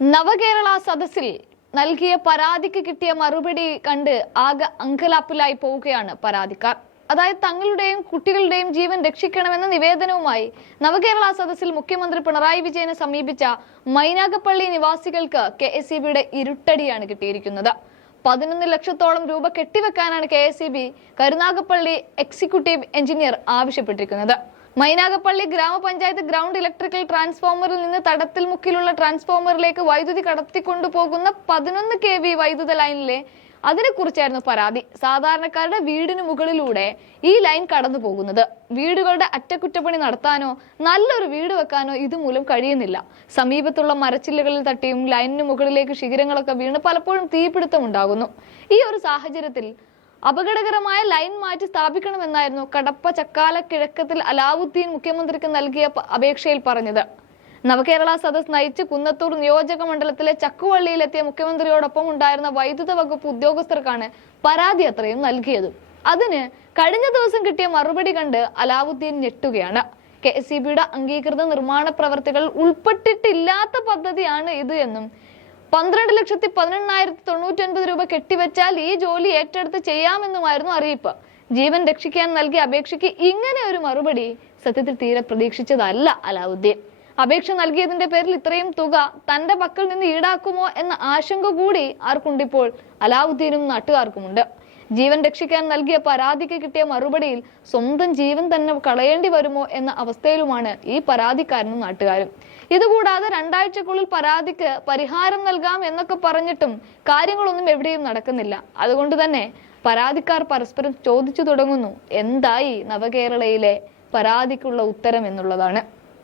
നവകേരള സദസ്സിൽ നൽകിയ പരാതിക്ക് കിട്ടിയ മറുപടി കണ്ട് ആകെ അങ്കലാപ്പിലായി പോവുകയാണ് പരാതിക്കാർ. അതായത് തങ്ങളുടെയും കുട്ടികളുടെയും ജീവൻ രക്ഷിക്കണമെന്ന നിവേദനവുമായി നവകേരള സദസ്സിൽ മുഖ്യമന്ത്രി പിണറായി വിജയനെ സമീപിച്ച മൈനാഗപ്പള്ളി നിവാസികൾക്ക് KSEBയുടെ ഇരുട്ടടിയാണ് കിട്ടിയിരിക്കുന്നത്. 11 ലക്ഷത്തോളം രൂപ കെട്ടിവെക്കാനാണ് KSEB കരുനാഗപ്പള്ളി എക്സിക്യൂട്ടീവ് എഞ്ചിനീയർ ആവശ്യപ്പെട്ടിരിക്കുന്നത്. മൈനാഗപ്പള്ളി ഗ്രാമപഞ്ചായത്ത് ഗ്രൗണ്ട് ഇലക്ട്രിക്കൽ ട്രാൻസ്ഫോമറിൽ നിന്ന് തടത്തിൽ മുക്കിലുള്ള ട്രാൻസ്ഫോമറിലേക്ക് വൈദ്യുതി കടത്തിക്കൊണ്ടുപോകുന്ന 11 kV വൈദ്യുത ലൈനിലെ അതിനെക്കുറിച്ചായിരുന്നു പരാതി. സാധാരണക്കാരുടെ വീടിന് മുകളിലൂടെ ഈ ലൈൻ കടന്നു പോകുന്നത്. വീടുകളുടെ അറ്റകുറ്റപ്പണി നടത്താനോ നല്ലൊരു വീട് വെക്കാനോ ഇതുമൂലം കഴിയുന്നില്ല. സമീപത്തുള്ള മരച്ചില്ലകളിൽ തട്ടിയും ലൈനിന് മുകളിലേക്ക് ശിഖരങ്ങളൊക്കെ വീണ് പലപ്പോഴും തീപിടുത്തം ഉണ്ടാകുന്നു. ഈ ഒരു സാഹചര്യത്തിൽ അപകടകരമായ ലൈൻ മാറ്റി സ്ഥാപിക്കണമെന്നായിരുന്നു കടപ്പ ചക്കാല കിഴക്കത്തിൽ അലാവുദ്ദീൻ മുഖ്യമന്ത്രിക്ക് നൽകിയ അപേക്ഷയിൽ പറഞ്ഞത്. നവകേരള സദസ് നയിച്ച് കുന്നത്തൂർ നിയോജക മണ്ഡലത്തിലെ ചക്കുവള്ളിയിലെത്തിയ മുഖ്യമന്ത്രിയോടൊപ്പം ഉണ്ടായിരുന്ന വൈദ്യുത വകുപ്പ് ഉദ്യോഗസ്ഥർക്കാണ് പരാതി അത്രയും നൽകിയത്. അതിന് കഴിഞ്ഞ ദിവസം കിട്ടിയ മറുപടി കണ്ട് അലാവുദ്ദീൻ ഞെട്ടുകയാണ്. KSEBയുടെ അംഗീകൃത നിർമ്മാണ പ്രവർത്തികൾ ഉൾപ്പെട്ടിട്ടില്ലാത്ത പദ്ധതിയാണ് ഇത് എന്നും 12,11,099 രൂപ കെട്ടിവെച്ചാൽ ഈ ജോലി ഏറ്റെടുത്ത് ചെയ്യാമെന്നുമായിരുന്നു അറിയിപ്പ്. ജീവൻ രക്ഷിക്കാൻ നൽകിയ അപേക്ഷയ്ക്ക് ഇങ്ങനെ ഒരു മറുപടി സത്യത്തിൽ തീരെ പ്രതീക്ഷിച്ചതല്ല അലാവുദ്ദീൻ. അപേക്ഷ നൽകിയതിന്റെ പേരിൽ ഇത്രയും തുക തന്റെ പക്കൽ നിന്ന് ഈടാക്കുമോ എന്ന ആശങ്ക കൂടി ആർക്കുണ്ടിപ്പോൾ അലാവുദ്ദീനും നാട്ടുകാർക്കുമുണ്ട്. ജീവൻ രക്ഷിക്കാൻ നൽകിയ പരാതിക്ക് കിട്ടിയ മറുപടിയിൽ സ്വന്തം ജീവൻ തന്നെ കളയേണ്ടി വരുമോ എന്ന അവസ്ഥയിലുമാണ് ഈ പരാതിക്കാരനും നാട്ടുകാരും. ഇതുകൂടാതെ 2 ആഴ്ചക്കുള്ളിൽ പരാതിക്ക് പരിഹാരം നൽകാം എന്നൊക്കെ പറഞ്ഞിട്ടും കാര്യങ്ങളൊന്നും എവിടെയും നടക്കുന്നില്ല. അതുകൊണ്ട് തന്നെ പരാതിക്കാർ പരസ്പരം ചോദിച്ചു തുടങ്ങുന്നു, എന്തായി നവകേരളയിലെ പരാതിക്കുള്ള ഉത്തരം എന്നുള്ളതാണ്.